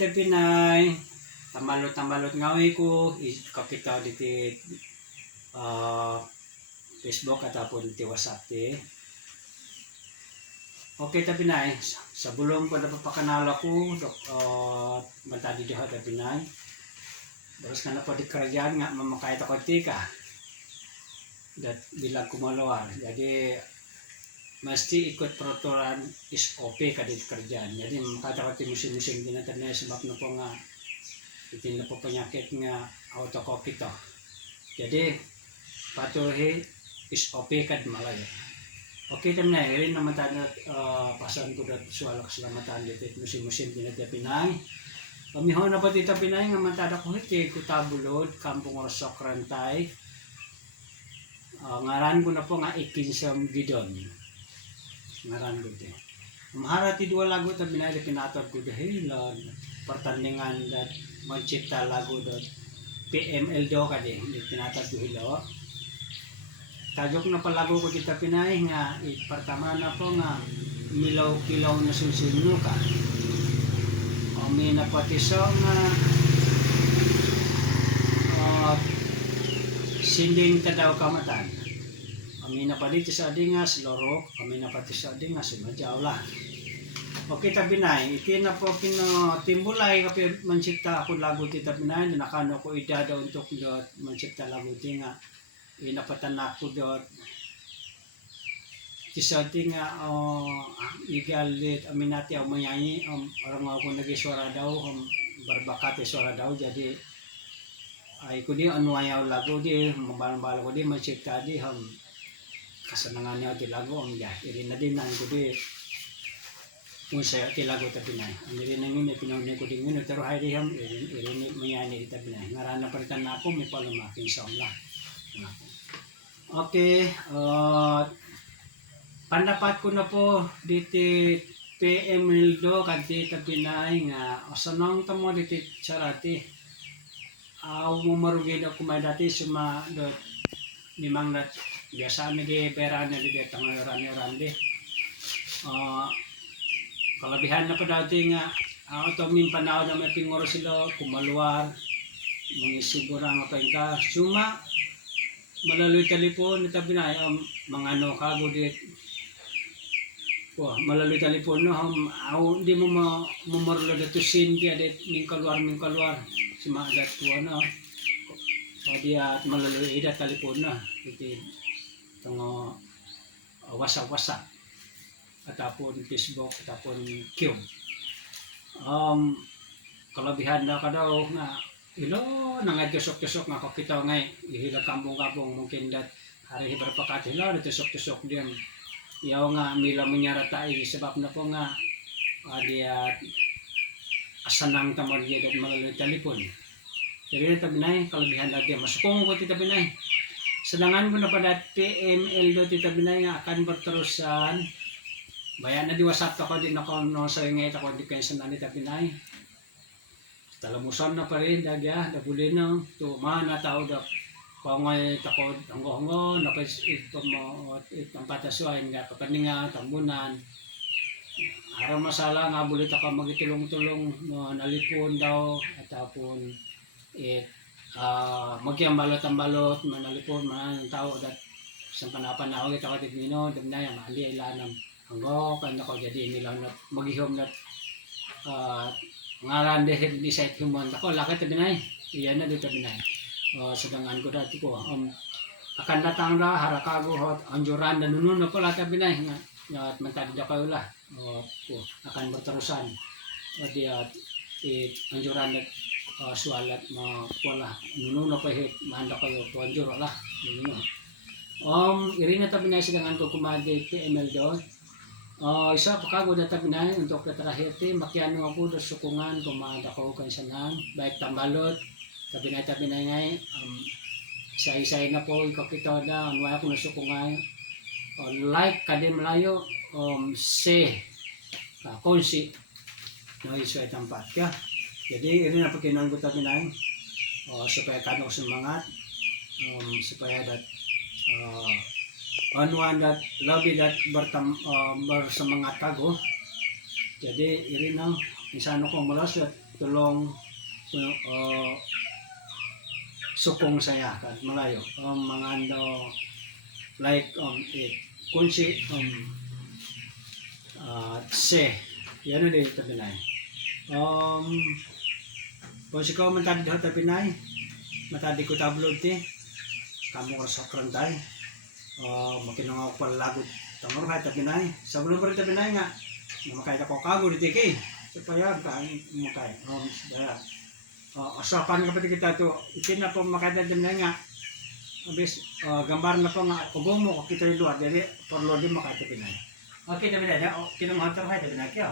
ta Pinay. Tambalot ngawi ko kakita dito Facebook ataupun di WhatsApp ti. Okay ta Pinay, sa bulong ko napapakanala ko mantadi diha ta Pinay. Terus kana po di kerajaan nga mamakay ta ko ka. Dat bilang kumalawar. Jadi mesti ikut peraturan SOP ka di kerjaan. Jadi makata ko musim-musim din natin na sebab na po nga itin na po penyakit nga autocopi to. Jadi patuhi SOP ka di malaya. Okay tam na rin naman tayo pasan ko dat suwala keselamatan dito musim-musim din natin Pinay. Pamihon na pa dito Pinay nga matada ko hiti Kutabulod, Kampung Orosok Rantay. Ngaran ko na po nga Ikinsam Gidon. Ngaran ko din. Maharati dua lagu ta Pinay di pinator ko dahil pertandingan dat mencipta lagu dat PML do ka di pinator ko hilo. Tajuk na palago ko kita Pinay nga pertama na po nga milaw-kilaw na susino ka. O may napatiso nga sinding tadaw kamatan. Kami napaliti sa adingas, lorok, kami napati sa adingas, sumadyaw lah. Okay ta Pinay, iti na po timbulay kapag mancipta ako lago tita Pinay, nakano ko idada untuk dot mancipta lago ti nga inapatan ako dot tisati nga igalit aminati ang manyanyi orang ako nagiswara daw barbakate swara daw jadi ay ko di anu ayaw lago di mabalang-balang ko di mancipta di kasanangan niya ti lago ang irin na din ko di kung saya ti lago ta Pinay ang irin na ngin pinawin ko di ngin pero hay di irin manyanyi ta Pinay ngarana paritan na ako may palumaking song lah. Okay, pandapat ko na po dito PM Mildo kanti ta Pinay nga osanong tamo dito charati mumarugid ako may dati suma dot limang dat biasa nagi pera na dito tangaran di kalabihan na pa dati nga itong panahon na may pingoro sila kumaluar mangisigura nga pa suma malalui telepon nita Pinay mga ano kago dit malalui telepon no hindi mo mamorlo dito sin dia dit ning kaluar sima adat tuwa na o dia malalui ida telepon na iti tong WhatsApp ataupun Facebook ataupun Q kalabihan na ka daw na ilo nangadusok-tusok nga kakita ngay ihila kampung-kampung mungkin dat hari berpakat hila tusok-tusok diyan yaw nga mila menyaratai sebab na po nga dia asanang tamad dia dat melalui telepon jadi ta Pinay kalebihan lagi masukong ko tita Pinay sedangan ko na pa dat PML do tita Pinay nga akan berterusan bayan na di WhatsApp ako din ako no sa ingay ako di kayo sa tita Pinay talamusan na pa rin dagya dabuli na to mana tao da kangay takod hanggo napis ito mo itong pataswain nga kapaninga tambunan araw masala nga bulit ako magitulong-tulong no nalipon daw ataupun magyambalot-ambalot manalipon man tao dat sa panahon kita ko tigmino damnay ang ali ilanam hanggo kan ako jadi nila maghihom na ngaran dehir di site human ako lakit ta Pinay iyan na dito Pinay sedangan ko dati ko akan datang dah harakago hot anjuran dan nunun ako lakit Pinay nga mentadi da kayo lah akan berterusan dia anjuran sualat wala nunun ako hit mahanda kayo to anjur lah irin na ta Pinay sedangan ko kumadi PML do isa pa kago na Pinay untuk terakhir ti makiano ako do sukungan kumada ko kan sanang baik tambalot Pinay ngay say na po ikakita da anwa ako na sukungan like kadi malayo say konsi no iso ay tampat ka jadi ini na pakinon ko Pinay supaya kano semangat supaya dat anuan dat labi dat bersemangat kago jadi irin na insano kong malasot tulong sukong saya kan malayo mga ano like kunsi se yan din ito Pinay kung sikaw man tadi ito Pinay matadi ko tablod ti kamu ko sa krantay makinang ako pala lagot tangor kahit ito Pinay sa bulong pa rin ito Pinay nga makahit ako kago dito kay supaya makay asapan kapatid kita to itin na po makahit din na nga abis gambar na po nga ugomo ko kita yung luar jadi perlu din makahit ito Pinay okay ito Pinay kinang hantar kahit ito Pinay kaya